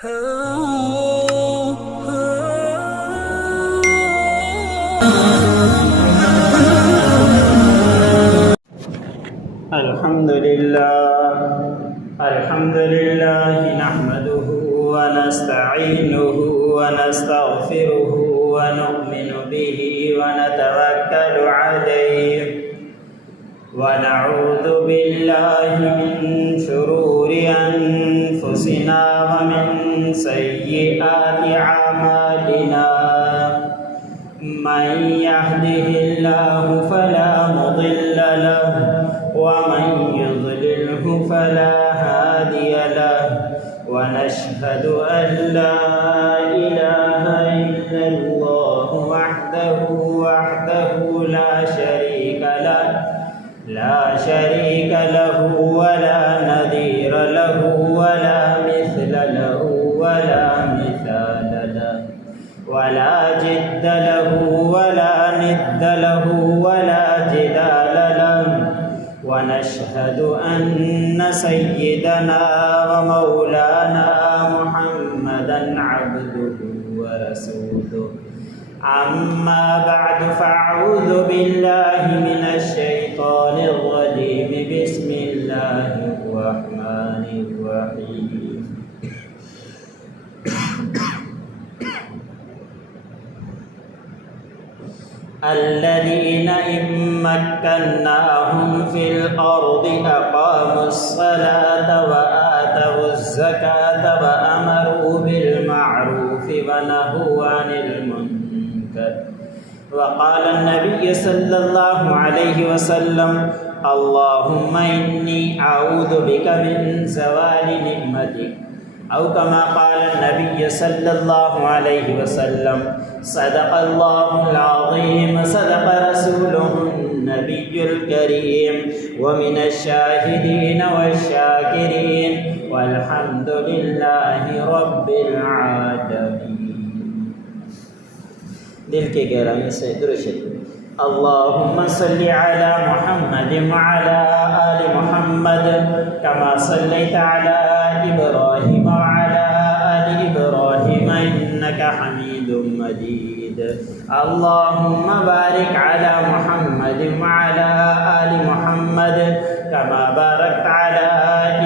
الحمد لله نحمده ونستعينه ونستغفره ونؤمن به ونتوكل عليه ونعوذ بالله من شرور أنفسنا ومن سيئات أعمالنا من يهده الله فلا مضل له ومن يضلله فلا هادي له ونشهد أن لا إله إلا الله وحده لا شريك له ولا نظير له ولا مثل له ولا مثال له ولا جد له ولا ند له ولا جدال له ونشهد أن سيدنا ومولانا محمدا عبده ورسوله أما بعد فأعوذ بالله من الشيطان الرجيم بسم الله الرحمن الرحيم الذين إن مكناهم في الأرض أقاموا الصلاة وآتوا الزكاة وأمروا بالمعروف ونهوا عن المنكر وقال النبي صلى الله عليه وسلم اللهم إني أعوذ بك من زوال نعمتك أو كما قال النبي صلى الله عليه وسلم صدق الله العظيم صدق رسوله النبي الكريم ومن الشاهدين والشاكرين والحمد لله رب العالمين. دل کے گہرائی سے درود اللهم صل على محمد وعلى آل محمد كما صليت على إبراهيم وعلى آل إبراهيم إنك حميد مجيد. اللهم بارك على محمد وعلى آل محمد كما باركت على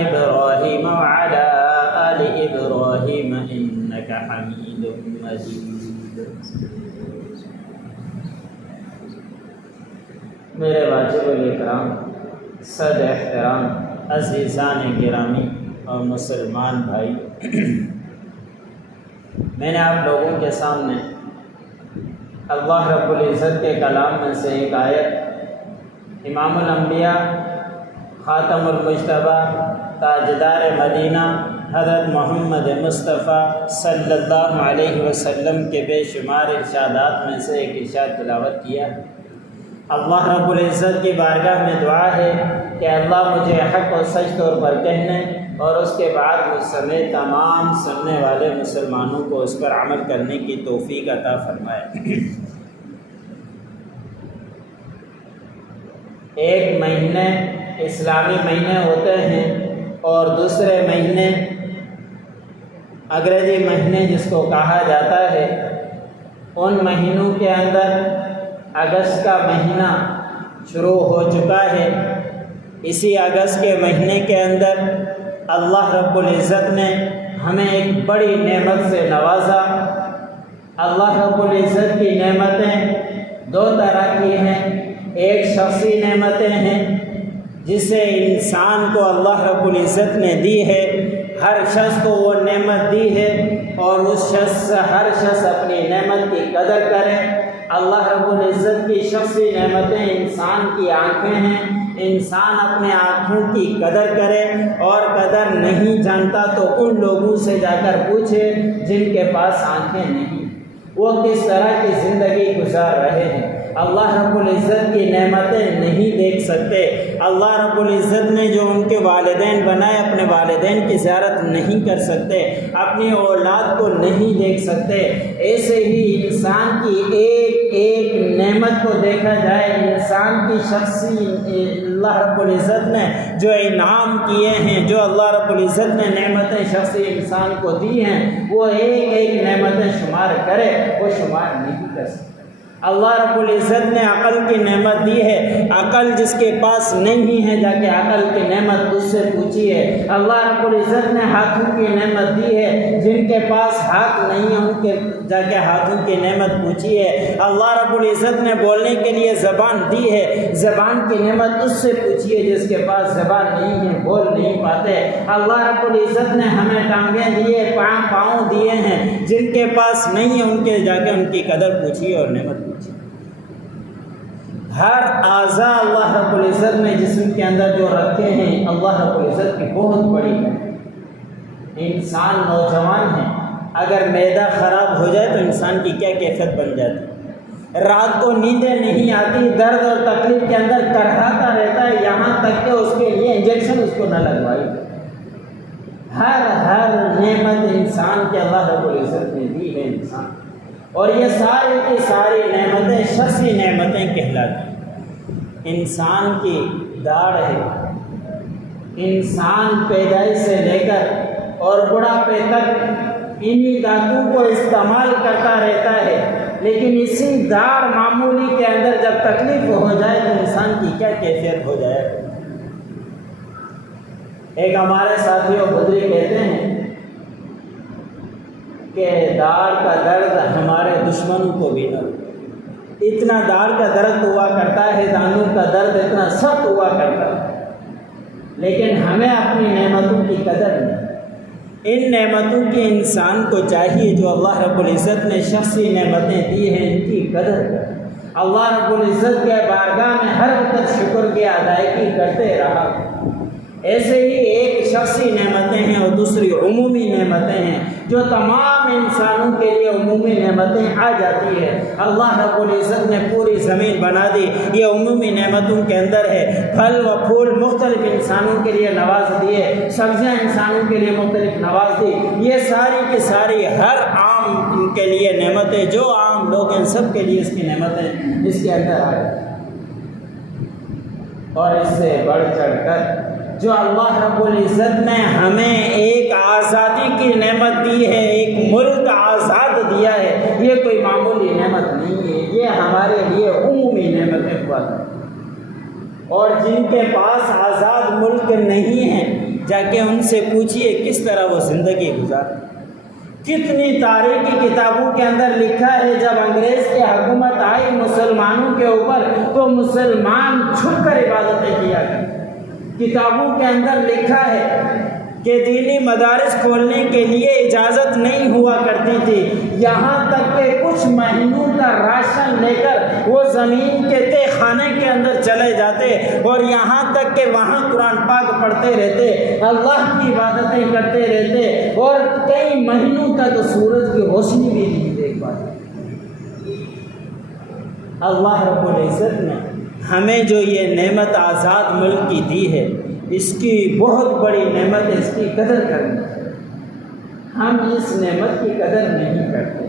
إبراهيم وعلى آل إبراهيم إنك حميد مجيد. میرے واجب الاکرام صد احترام عزیزان گرامی اور مسلمان بھائی، میں نے آپ لوگوں کے سامنے اللہ رب العزت کے کلام میں سے ایک آیت امام الانبیاء خاتم المجتبیٰ تاجدار مدینہ حضرت محمد مصطفیٰ صلی اللہ علیہ وسلم کے بے شمار ارشادات میں سے ایک ارشاد تلاوت کیا. اللہ رب العزت کی بارگاہ میں دعا ہے کہ اللہ مجھے حق و سچ طور پر کہنے اور اس کے بعد مجھ سمیت تمام سننے والے مسلمانوں کو اس پر عمل کرنے کی توفیق عطا فرمائے. ایک مہینے اسلامی مہینے ہوتے ہیں اور دوسرے مہینے انگریزی مہینے جس کو کہا جاتا ہے. ان مہینوں کے اندر اگست کا مہینہ شروع ہو چکا ہے. اسی اگست کے مہینے کے اندر اللہ رب العزت نے ہمیں ایک بڑی نعمت سے نوازا. اللہ رب العزت کی نعمتیں دو طرح کی ہیں. ایک شخصی نعمتیں ہیں جسے انسان کو اللہ رب العزت نے دی ہے. ہر شخص کو وہ نعمت دی ہے اور ہر شخص اپنی نعمت کی قدر کرے. اللہ رب العزت کی شخصی نعمتیں انسان کی آنکھیں ہیں. انسان اپنے آنکھوں کی قدر کرے اور قدر نہیں جانتا تو ان لوگوں سے جا کر پوچھے جن کے پاس آنکھیں نہیں، وہ کس طرح کی زندگی گزار رہے ہیں. اللہ رب العزت کی نعمتیں نہیں دیکھ سکتے. اللہ رب العزت نے جو ان کے والدین بنائے اپنے والدین کی زیارت نہیں کر سکتے، اپنی اولاد کو نہیں دیکھ سکتے. ایسے ہی انسان کی ایک ایک نعمت کو دیکھا جائے، انسان کی شخصی اللہ رب العزت نے جو انعام کیے ہیں، جو اللہ رب العزت نے نعمتیں شخصی انسان کو دی ہیں، وہ ایک ایک نعمتیں شمار کرے وہ شمار نہیں کر سکتا۔ اللہ رب العزت نے عقل کی نعمت دی ہے، عقل جس کے پاس نہیں ہے جا کے عقل کی نعمت اس سے پوچھیے۔ اللہ رب العزت نے ہاتھوں کی نعمت دی ہے، جن کے پاس ہاتھ نہیں ہے ان کے جا کے ہاتھوں کی نعمت پوچھیے۔ اللہ رب العزت نے بولنے کے لیے زبان دی ہے، زبان کی نعمت اس سے پوچھیے جس کے پاس زبان نہیں ہے، بول نہیں پاتے۔ اللہ رب العزت نے ہمیں ٹانگیں دیے، پاؤں دیے ہیں، جن کے پاس نہیں ہے ان کے جا کے ان کی قدر پوچھیے اور نعمت پوچھیے۔ ہر اعضاء اللہ رب العزت نے جسم کے اندر جو رکھے ہیں، اللہ رب العزت کی بہت بڑی ہے۔ انسان نوجوان ہے، اگر معدہ خراب ہو جائے تو انسان کی کیا کیفیت بن جاتی، رات کو نیندیں نہیں آتی، درد اور تکلیف کے اندر کرہاتا رہتا ہے، یہاں تک کہ اس کے لیے انجیکشن اس کو نہ لگوائی۔ ہر نعمت انسان کے اللہ رب العزت نے دی ہے انسان، اور یہ ساری کی ساری نعمتیں شخصی نعمتیں کہلاتی ہیں۔ انسان کی داڑھ ہے، انسان پیدائش سے لے کر اور بڑھاپے تک انہی دانتوں کو استعمال کرتا رہتا ہے، لیکن اسی داڑھ معمولی کے اندر جب تکلیف ہو جائے تو انسان کی کیا کیفیت ہو جائے۔ ایک ہمارے ساتھیوں بدری کہتے ہیں کہ داڑھ کا درد ہمارے دشمنوں کو بھی نہ، اتنا داڑھ کا درد ہوا کرتا ہے، دانتوں کا درد اتنا سخت ہوا کرتا ہے، لیکن ہمیں اپنی نعمتوں کی قدر نہیں۔ ان نعمتوں کی انسان کو چاہیے جو اللہ رب العزت نے شخصی نعمتیں دی ہیں ان کی قدر کرے، اللہ رب العزت کے بارگاہ میں ہر وقت شکر کی ادائیگی کرتے رہا۔ ایسے ہی ایک شخصی نعمتیں ہیں اور دوسری عمومی نعمتیں ہیں، جو تمام انسانوں کے لیے عمومی نعمتیں آ جاتی ہے۔ اللہ رب العزت نے پوری زمین بنا دی، یہ عمومی نعمتوں کے اندر ہے۔ پھل و پھول مختلف انسانوں کے لیے نواز دیے، سبزیاں انسانوں کے لیے مختلف نواز دی، یہ ساری کی ساری ہر عام کے لیے نعمتیں، جو عام لوگ ہیں سب کے لیے اس کی نعمتیں اس کے اندر آ جاتی ہیں۔ اور اس سے بڑھ چڑھ کر جو اللہ رب العزت نے ہمیں ایک آزادی کی نعمت دی ہے، ایک ملک آزاد دیا ہے، یہ کوئی معمولی نعمت نہیں ہے، یہ ہمارے لیے عمومی نعمتیں ہوا ہے۔ اور جن کے پاس آزاد ملک نہیں ہے جا کے ان سے پوچھئے کس طرح وہ زندگی گزارتے۔ کتنی تاریخی کتابوں کے اندر لکھا ہے جب انگریز کی حکومت آئی مسلمانوں کے اوپر تو مسلمان چھپ کر عبادتیں کیا کرتے۔ کتابوں کے اندر لکھا ہے کہ دینی مدارس کھولنے کے لیے اجازت نہیں ہوا کرتی تھی، یہاں تک کہ کچھ مہینوں کا راشن لے کر وہ زمین کے تہ خانے کے اندر چلے جاتے اور یہاں تک کہ وہاں قرآن پاک پڑھتے رہتے، اللہ کی عبادتیں کرتے رہتے اور کئی مہینوں تک سورج کی روشنی بھی نہیں دیکھ پاتے۔ اللہ رب العزت نے ہمیں جو یہ نعمت آزاد ملک کی دی ہے، اس کی بہت بڑی نعمت ہے، اس کی قدر کرنی ہے۔ ہم اس نعمت کی قدر نہیں کرتے،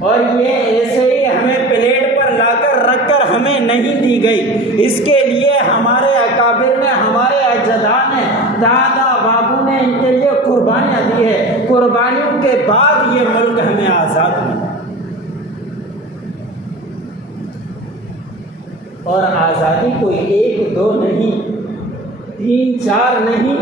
اور یہ ایسے ہی ہمیں پلیٹ پر لا کر رکھ کر ہمیں نہیں دی گئی، اس کے لیے ہمارے اکابر نے، ہمارے اجداد نے، دادا بابو نے ان کے لیے قربانیاں دی ہے، قربانیوں کے بعد یہ ملک ہمیں آزاد ملا۔ اور آزادی کوئی ایک دو نہیں، تین چار نہیں،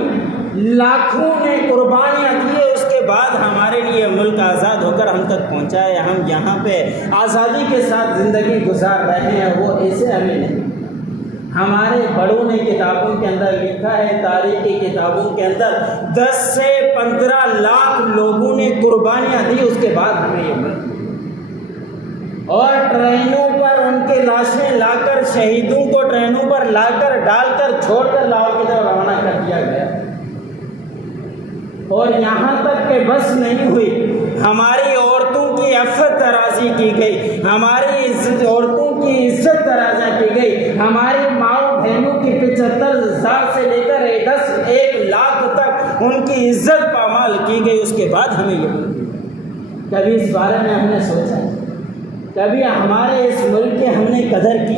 لاکھوں نے قربانیاں دی ہے، اس کے بعد ہمارے لیے ملک آزاد ہو کر ہم تک پہنچا ہے۔ ہم یہاں پہ آزادی کے ساتھ زندگی گزار رہے ہیں، وہ ایسے ہمیں نہیں۔ ہمارے بڑوں نے کتابوں کے اندر لکھا ہے، تاریخی کتابوں کے اندر 10 سے 15 لاکھ لوگوں نے قربانیاں دی، اس کے بعد ہمیں یہ ملک، اور ٹرینوں پر ان کے لاشیں لا کر، شہیدوں کو ٹرینوں پر لا کر ڈال کر چھوڑ کر لاہور کی طرف روانہ کر دیا گیا۔ اور یہاں تک کہ بس نہیں ہوئی، ہماری عورتوں کی عفت ترازی کی گئی، ہماری عورتوں کی عزت ترازی کی گئی، ہماری ماؤں بہنوں کی 75,000 سے لے کر 1 لاکھ تک ان کی عزت پامال کی گئی، اس کے بعد ہمیں یہ ملک۔ کبھی اس بارے میں ہم نے سوچا؟ کبھی ہمارے اس ملک کی ہم نے قدر کی؟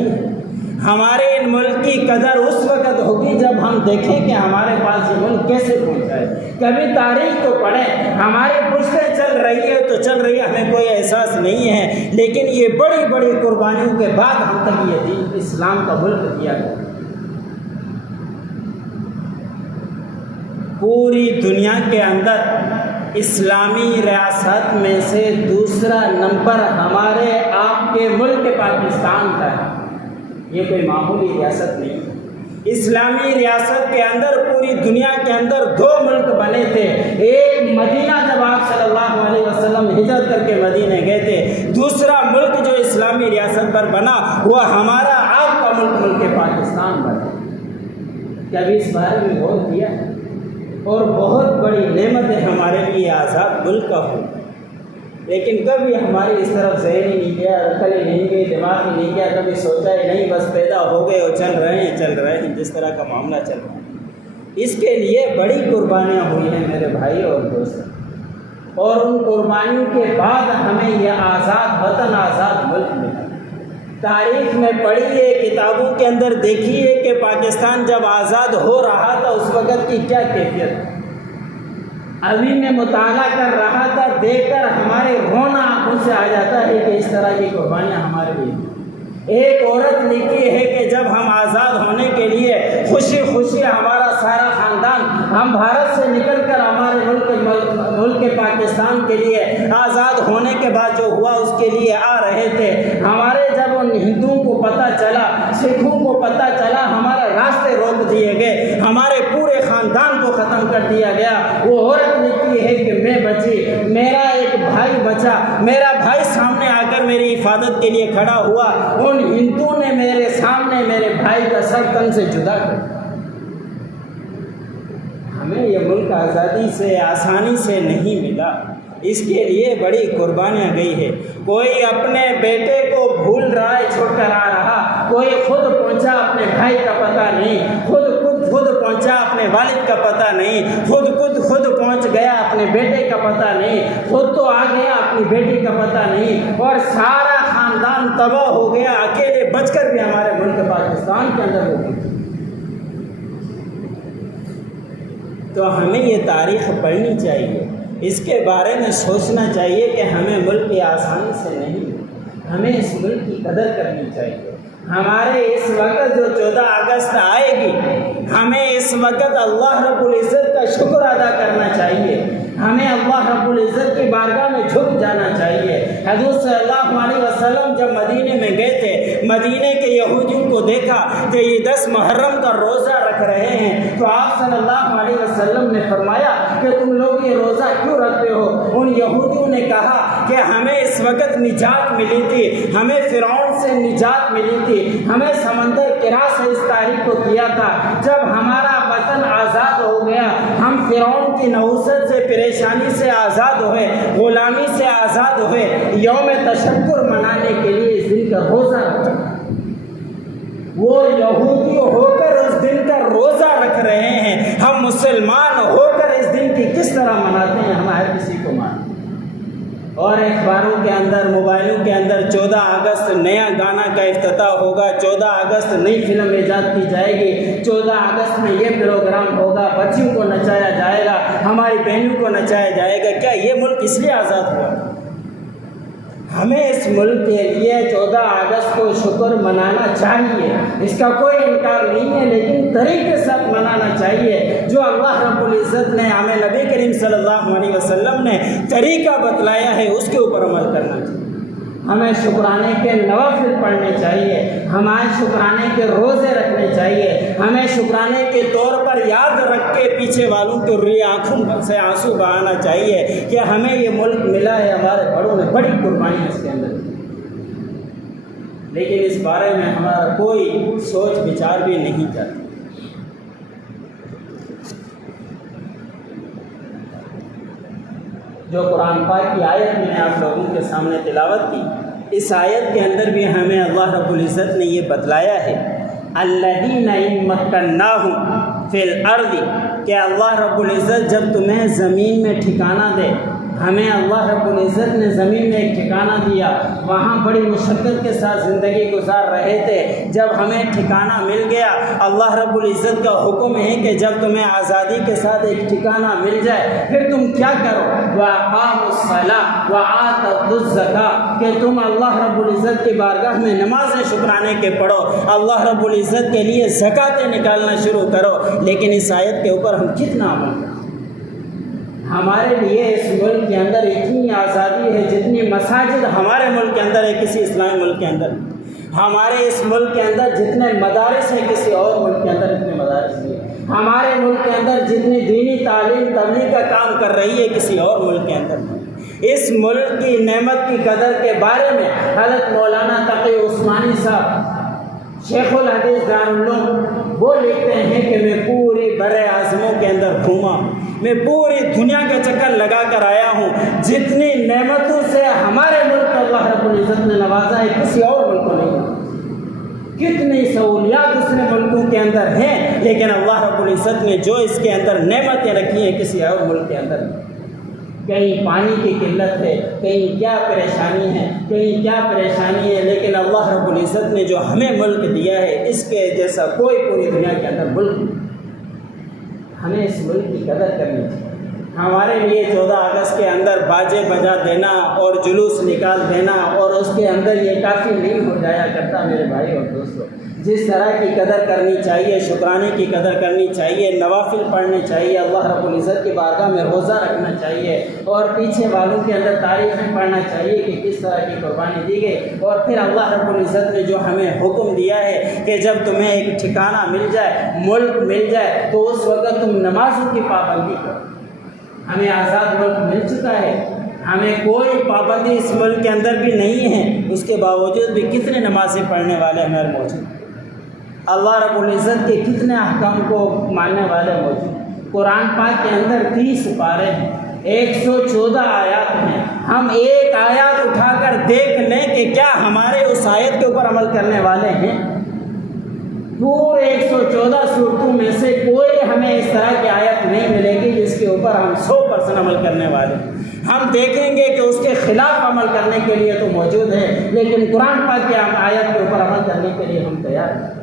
ہمارے ان ملک کی قدر اس وقت ہوگی جب ہم دیکھیں کہ ہمارے پاس یہ ملک کیسے پہنچا ہے۔ کبھی تاریخ کو پڑھیں، ہماری پشتیں چل رہی ہے تو چل رہی ہے، ہمیں کوئی احساس نہیں ہے، لیکن یہ بڑی بڑی قربانیوں کے بعد ہم تک یہ دین اسلام کا ملک دیا گیا۔ پوری دنیا کے اندر اسلامی ریاست میں سے دوسرا نمبر ہمارے آپ کے ملک پاکستان کا ہے۔ یہ کوئی معمولی ریاست نہیں۔ اسلامی ریاست کے اندر پوری دنیا کے اندر 2 ملک بنے تھے۔ ایک مدینہ، جب آپ صلی اللہ علیہ وسلم ہجرت کر کے مدینہ گئے تھے۔ دوسرا ملک جو اسلامی ریاست پر بنا وہ ہمارا آپ کا ملک، ملک پاکستان بنا۔ کبھی اس بارے میں غور کیا؟ اور بہت بڑی نعمت ہے ہمارے لیے آزاد ملک کا ہو، لیکن کبھی ہماری اس طرف ذہن ہی نہیں گیا، عقل ہی نہیں گئی، دماغ ہی نہیں گیا، کبھی سوچا ہی نہیں، بس پیدا ہو گئے اور چل رہے ہیں جس طرح کا معاملہ چل رہا ہے۔ اس کے لیے بڑی قربانیاں ہوئی ہیں میرے بھائی اور دوست، اور ان قربانیوں کے بعد ہمیں یہ آزاد وطن، آزاد ملک ملا۔ تاریخ میں پڑھیے، کتابوں کے اندر دیکھیے کہ پاکستان جب آزاد ہو رہا تھا اس وقت کی کیا کیفیت تھی۔ ابھی میں مطالعہ کر رہا تھا، دیکھ کر ہمارے رونا آنکھوں سے آ جاتا ہے کہ اس طرح کی قربانیاں ہمارے لیے۔ ایک عورت لکھی ہے کہ جب ہم آزاد ہونے کے لیے خوشی خوشی ہمارا سارا خاندان ہم بھارت سے نکل کر ہمارے ملک پاکستان کے لیے آزاد ہونے کے بعد جو ہوا اس کے لیے آ رہے تھے، ہمارے جب ان ہندوؤں کو پتہ چلا، سکھوں کو پتہ چلا، ہمارے راستے روک دیے گئے، ہمارے پورے خاندان کو ختم کر دیا گیا۔ وہ عورت لکھتی ہے کہ میں بچی، میرا ایک بھائی بچا، میرا بھائی سامنے آ کر میری حفاظت کے لیے کھڑا ہوا، ان ہندوؤں نے میرے سامنے میرے بھائی کا سر تن سے جدا کر دیا۔ ہمیں یہ ملک آزادی سے آسانی سے نہیں ملا، اس کے لیے بڑی قربانیاں گئی ہے۔ کوئی اپنے بیٹے کو بھول رہا ہے، چھوڑ کر آ رہا، کوئی خود پہنچا اپنے بھائی کا پتہ نہیں، خود پہنچا اپنے والد کا پتہ نہیں، خود پہنچ گیا اپنے بیٹے کا پتہ نہیں، خود تو آ گیا اپنی بیٹی کا پتہ نہیں، اور سارا خاندان تباہ ہو گیا، اکیلے بچ کر بھی ہمارے ملک پاکستان کے اندر ہو گئی۔ تو ہمیں یہ تاریخ پڑھنی چاہیے، اس کے بارے میں سوچنا چاہیے کہ ہمیں ملک کی آسانی سے نہیں، ہمیں اس ملک کی قدر کرنی چاہیے۔ ہمارے اس وقت جو 14 اگست آئے گی، ہمیں اس وقت اللہ رب العزت کا شکر ادا کرنا چاہیے، ہمیں اللہ رب العزت کی بارگاہ میں جھک جانا چاہیے۔ حضور صلی اللہ علیہ وسلم جب مدینے میں گئے تھے، مدینے کے یہودیوں کو دیکھا کہ یہ 10 محرم کا روزہ رکھ رہے ہیں، تو آپ صلی اللہ علیہ وسلم نے فرمایا کہ تم لوگ یہ روزہ کیوں رکھتے ہو؟ ان یہودیوں نے کہا کہ ہمیں اس وقت نجات ملی تھی، ہمیں فرعون سے نجات ملی تھی، ہمیں سمندر کراس اس تاریخ کو کیا تھا، جب ہمارا وطن آزاد ہو گیا، ہم فرعون کی نحوست سے، پریشانی سے آزاد ہوئے، غلامی سے آزاد ہوئے، یوم تشکر منانے کے لیے اس دن کا روزہ رکھا۔ وہ یہودی ہو کر اس دن کا روزہ رکھ رہے ہیں، ہم مسلمان ہو کر اس دن کی کس طرح مناتے ہیں؟ ہم ہر کسی کو مانتے ہیں۔ اور اخباروں کے اندر، موبائلوں کے اندر 14 اگست نیا گانا کا افتتاح ہوگا، 14 اگست نئی فلم ایجاد کی جائے گی، 14 اگست میں یہ پروگرام ہوگا، بچیوں کو نچایا جائے گا، ہماری بہنوں کو نچایا جائے گا۔ کیا یہ ملک اس لیے آزاد ہوا؟ ہمیں اس ملک کے لیے 14 اگست کو شکر منانا چاہیے، اس کا کوئی انکار نہیں ہے، لیکن طریقے کے ساتھ منانا چاہیے جو اللہ رب العزت نے ہمیں، نبی کریم صلی اللہ علیہ وسلم نے طریقہ بتلایا ہے، اس کے اوپر عمل کرنا چاہیے۔ ہمیں شکرانے کے نوافل پڑھنے چاہیے، ہمیں شکرانے کے روزے رکھنے چاہیے، ہمیں شکرانے کے طور پر یاد رکھ کے پیچھے والوں کے روئے آنکھوں سے آنسو بہانا چاہیے کہ ہمیں یہ ملک ملا ہے، ہمارے بڑوں نے بڑی قربانی اس کے اندر کی، لیکن اس بارے میں ہمارا کوئی سوچ بچار بھی نہیں چاہتا۔ جو قرآن پاک کی آیت میں نے آپ لوگوں کے سامنے تلاوت کی، اس آیت کے اندر بھی ہمیں اللہ رب العزت نے یہ بتلایا ہے، الذین ان مکناہم فی الارض کہ اللہ رب العزت جب تمہیں زمین میں ٹھکانہ دے، ہمیں اللہ رب العزت نے زمین میں ایک ٹھکانہ دیا، وہاں بڑی مشقت کے ساتھ زندگی گزار رہے تھے، جب ہمیں ٹھکانہ مل گیا اللہ رب العزت کا حکم ہے کہ جب تمہیں آزادی کے ساتھ ایک ٹھکانہ مل جائے پھر تم کیا کرو، وَأَقَامُوا الصَّلَاةَ وَآتَوُا الزَّكَاةَ، کہ تم اللہ رب العزت کی بارگاہ میں نماز شکرانے کے پڑھو، اللہ رب العزت کے لیے زکوٰۃیں نکالنا شروع کرو۔ لیکن اس آیت کے اوپر ہم کتنا عمل کریں؟ ہمارے لیے اس ملک کے اندر اتنی آزادی ہے جتنی مساجد ہمارے ملک کے اندر ہے کسی اسلامی ملک کے اندر، ہمارے اس ملک کے اندر جتنے مدارس ہیں کسی اور ملک کے اندر اتنے مدارس نہیں ہیں، ہمارے ملک کے اندر جتنی دینی تعلیم تبلیغ کا کام کر رہی ہے کسی اور ملک کے اندر نہیں۔ اس ملک کی نعمت کی قدر کے بارے میں حضرت مولانا تقی عثمانی صاحب شیخ الحدیث دارالعلوم وہ لکھتے ہیں کہ میں پوری بر اعظموں کے اندر گھوما، میں پوری دنیا کا چکر لگا کر آیا ہوں، جتنی نعمتوں سے ہمارے ملک کو اللہ رب العزت نے نوازا ہے کسی اور ملک کو نہیں، کتنی سہولیات دوسرے ملکوں کے اندر ہیں لیکن اللہ رب العزت نے جو اس کے اندر نعمتیں رکھی ہیں کسی اور ملک کے اندر نہیں۔ کہیں پانی کی قلت ہے، کہیں کیا پریشانی ہے، کہیں کیا پریشانی ہے، لیکن اللہ رب العزت نے جو ہمیں ملک دیا ہے اس کے جیسا کوئی پوری دنیا کے اندر ملک نہیں۔ ہمیں اس ملک کی قدر کرنی چاہیے۔ ہمارے لیے 14 اگست کے اندر باجے بجا دینا اور جلوس نکال دینا اور اس کے اندر یہ کافی نہیں ہو جایا کرتا میرے بھائی اور دوستوں۔ جس طرح کی قدر کرنی چاہیے، شکرانے کی قدر کرنی چاہیے، نوافل پڑھنے چاہیے، اللہ رب العزت کی بارگاہ میں روزہ رکھنا چاہیے اور پیچھے والوں کے اندر تاریخیں پڑھنا چاہیے کہ کس طرح کی قربانی دی گئی، اور پھر اللہ رب العزت نے جو ہمیں حکم دیا ہے کہ جب تمہیں ایک ٹھکانہ مل جائے، ملک مل جائے تو اس وقت تم نمازوں کی پابندی کرو۔ ہمیں آزاد ملک مل چکا ہے، ہمیں کوئی پابندی اس ملک کے اندر بھی نہیں ہے، اس کے باوجود بھی کتنے نمازیں پڑھنے والے ہمارے موجود ہیں، اللہ رب العزت کے کتنے احکام کو ماننے والے موجود ہیں۔ قرآن پاک کے اندر 30 پارے ہیں، 114 آیات ہیں، ہم ایک آیات اٹھا کر دیکھ لیں کہ کیا ہمارے اس آیت کے اوپر عمل کرنے والے ہیں؟ پورے 114 صورتوں میں سے کوئی ہمیں اس طرح کی آیت نہیں ملے گی جس کے اوپر ہم 100% عمل کرنے والے ہیں۔ ہم دیکھیں گے کہ اس کے خلاف عمل کرنے کے لیے تو موجود ہے لیکن قرآن پاک کی آیت کے اوپر عمل کرنے کے لیے ہم تیار ہیں۔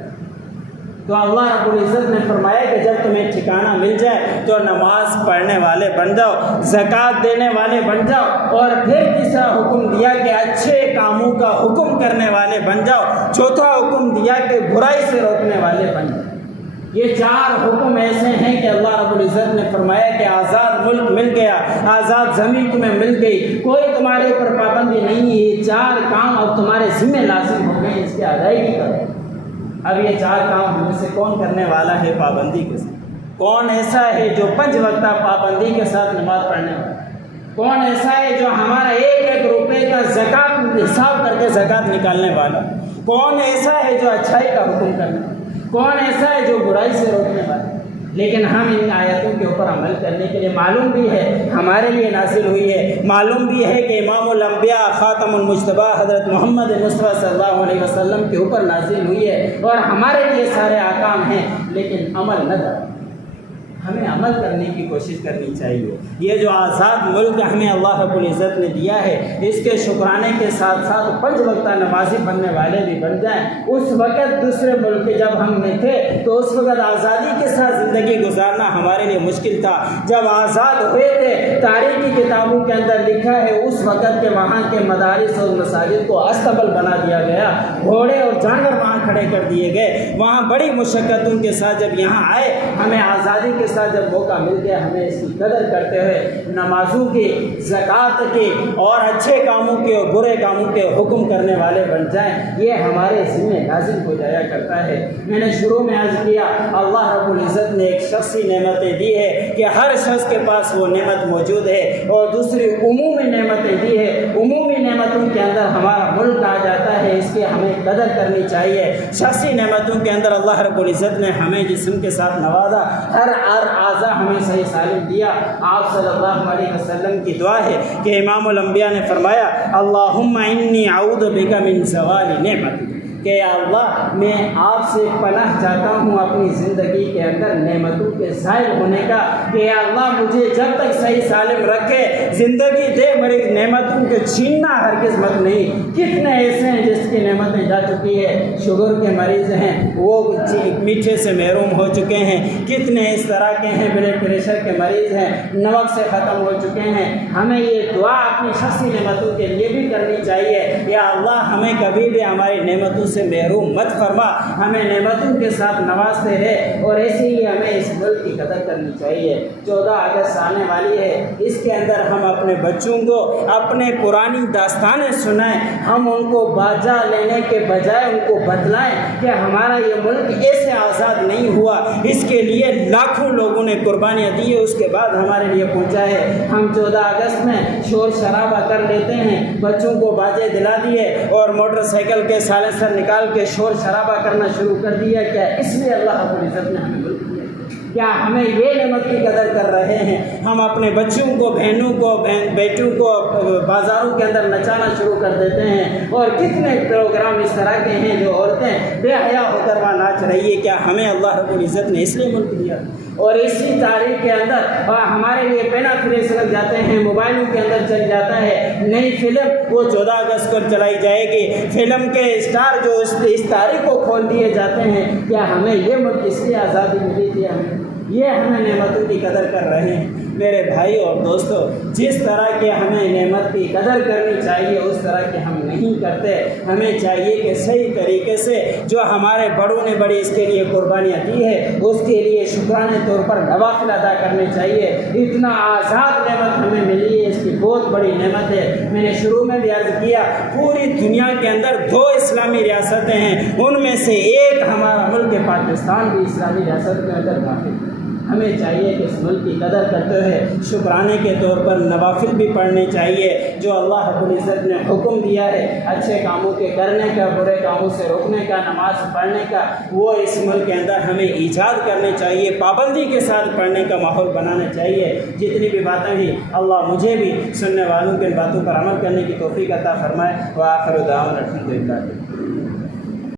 تو اللہ رب العزت نے فرمایا کہ جب تمہیں ٹھکانہ مل جائے تو نماز پڑھنے والے بن جاؤ، زکوٰۃ دینے والے بن جاؤ، اور پھر تیسرا حکم دیا کہ اچھے کاموں کا حکم کرنے والے بن جاؤ، چوتھا حکم دیا کہ برائی سے روکنے والے بن جاؤ۔ یہ 4 حکم ایسے ہیں کہ اللہ رب العزت نے فرمایا کہ آزاد ملک مل گیا، آزاد زمین تمہیں مل گئی، کوئی تمہارے اوپر پابندی نہیں ہے، یہ 4 کام اب تمہارے ذمہ لازم ہو گئے، اس کی ادائیگی کرو۔ اب یہ 4 کام ہم میں سے کون کرنے والا ہے پابندی کے ساتھ؟ کون ایسا ہے جو 5 وقتہ پابندی کے ساتھ نماز پڑھنے والا؟ کون ایسا ہے جو ہمارا 1-1 روپے کا زکوٰۃ حساب کر کے زکوٰۃ نکالنے والا؟ کون ایسا ہے جو اچھائی کا حکم کرنے والا؟ کون ایسا ہے جو برائی سے روکنے والا؟ لیکن ہم ان آیتوں کے اوپر عمل کرنے کے لیے معلوم بھی ہے ہمارے لیے نازل ہوئی ہے، معلوم بھی ہے کہ امام الانبیاء خاتم المجتبیٰ حضرت محمد مصطفیٰ صلی اللہ علیہ وسلم کے اوپر نازل ہوئی ہے اور ہمارے لیے سارے احکام ہیں، لیکن عمل نہ کریں۔ ہمیں عمل کرنے کی کوشش کرنی چاہیے۔ یہ جو آزاد ملک ہمیں اللہ رب العزت نے دیا ہے اس کے شکرانے کے ساتھ ساتھ 5 وقتہ نمازی بننے والے بھی بن جائیں۔ اس وقت دوسرے ملک جب ہم میں تھے تو اس وقت آزادی کے ساتھ زندگی گزارنا ہمارے لیے مشکل تھا۔ جب آزاد ہوئے تھے تاریخی کتابوں کے اندر لکھا ہے اس وقت کے وہاں کے مدارس اور مساجد کو استبل بنا دیا گیا، گھوڑے اور جانور وہاں کھڑے کر دیے گئے۔ وہاں بڑی مشقتوں کے ساتھ جب یہاں آئے ہمیں آزادی کے جب موقع مل گیا ہمیں اس کی قدر کرتے ہوئے نمازوں کی، زکوٰۃ کی اور اچھے کاموں کے اور برے کاموں کے حکم کرنے والے بن جائیں، یہ ہمارے ذمہ لازم ہو جایا کرتا ہے۔ میں نے شروع میں عرض کیا اللہ رب العزت نے ایک شخصی نعمتیں دی ہے کہ ہر شخص کے پاس وہ نعمت موجود ہے، اور دوسری عمومی نعمتیں دی ہے۔ عمومی نعمتوں کے اندر ہمارا ملک آ جاتا ہے، اس کی ہمیں قدر کرنی چاہیے۔ شخصی نعمتوں کے اندر اللہ رب العزت نے ہمیں جسم کے ساتھ نوازا، ہر اعضاء ہمیں صحیح سالم دیا۔ آپ صلی اللہ علیہ وسلم کی دعا ہے کہ امام الانبیاء نے فرمایا اللہم انی اعوذ بک من زوال نعمتک کہ یا اللہ میں آپ سے پناہ چاہتا ہوں اپنی زندگی کے اندر نعمتوں کے ظاہر ہونے کا، کہ یا اللہ مجھے جب تک صحیح سالم رکھے زندگی دے، میری نعمتوں کے چھیننا ہرگز مت نہیں۔ کتنے ایسے ہیں جس کی نعمتیں جا چکی ہے، شوگر کے مریض ہیں وہ میٹھے سے محروم ہو چکے ہیں، کتنے اس طرح کے ہیں بلڈ پریشر کے مریض ہیں نمک سے ختم ہو چکے ہیں۔ ہمیں یہ دعا اپنی شخصی نعمتوں کے لیے بھی کرنی چاہیے، یا اللہ ہمیں کبھی بھی ہماری نعمتوں سے محروم مت فرما، ہمیں نعمتوں کے ساتھ نوازتے رہے، اور ایسے ہی ہمیں اس ملک کی قدر کرنی چاہیے۔ 14 اگست آنے والی ہے، اس کے اندر ہم اپنے بچوں کو اپنے پرانی داستانیں سنائیں، ہم ان کو باجا لینے کے بجائے ان کو بتلائیں کہ ہمارا یہ ملک ایسے آزاد نہیں ہوا، اس کے لیے لاکھوں لوگوں نے قربانیاں دی ہے، اس کے بعد ہمارے لیے پہنچا ہے۔ ہم 14 اگست میں شور شرابہ کر لیتے ہیں، بچوں کو باجے دلا دیے اور موٹر سائیکل کے سائلنسر نکال کے شور شرابہ کرنا شروع کر دیا۔ کیا اس لیے اللہ رب العزت نے ہمیں ملک دیا؟ کیا ہمیں یہ نعمت کی قدر کر رہے ہیں؟ ہم اپنے بچوں کو، بہنوں کو، بیٹوں کو بازاروں کے اندر نچانا شروع کر دیتے ہیں، اور کتنے پروگرام اس طرح کے ہیں جو عورتیں بے حیا ہو کر وہاں ناچ رہی ہے۔ کیا ہمیں اللہ رب العزت نے اس لیے ملک دیا؟ اور اسی تاریخ کے اندر ہمارے لیے پینا فریز لگ جاتے ہیں، موبائلوں کے اندر چل جاتا ہے نئی فلم، وہ 14 اگست کو چلائی جائے گی، فلم کے اسٹار جو اس تاریخ کو کھول دیے جاتے ہیں۔ کیا ہمیں یہ ملک اس لیے آزادی ملی تھی؟ ہمیں نعمتوں کی قدر کر رہے ہیں۔ میرے بھائی اور دوستو، جس طرح کے ہمیں نعمت کی قدر کرنی چاہیے اس طرح کے ہم نہیں کرتے۔ ہمیں چاہیے کہ صحیح طریقے سے جو ہمارے بڑوں نے بڑی اس کے لیے قربانیاں دی ہے اس کے لیے شکرانے طور پر نوافل ادا کرنے چاہیے۔ اتنا آزاد نعمت ہمیں ملی ہے، اس کی بہت بڑی نعمت ہے۔ میں نے شروع میں بھی عرض کیا، پوری دنیا کے اندر 2 اسلامی ریاستیں ہیں، ان میں سے ایک ہمارا ملک پاکستان بھی اسلامی ریاست کے اندر داخل ہے۔ ہمیں چاہیے کہ اس ملک کی قدر کرتے ہوئے شکرانے کے طور پر نوافل بھی پڑھنے چاہیے جو اللہ رب العزت نے حکم دیا ہے اچھے کاموں کے کرنے کا، برے کاموں سے روکنے کا، نماز پڑھنے کا، وہ اس ملک کے اندر ہمیں ایجاد کرنے چاہیے، پابندی کے ساتھ پڑھنے کا ماحول بنانا چاہیے۔ جتنی بھی باتیں ہیں اللہ مجھے بھی سننے والوں کے ان باتوں پر عمل کرنے کی توفیق عطا فرمائے۔ وآخر دعوانا الحمدللہ۔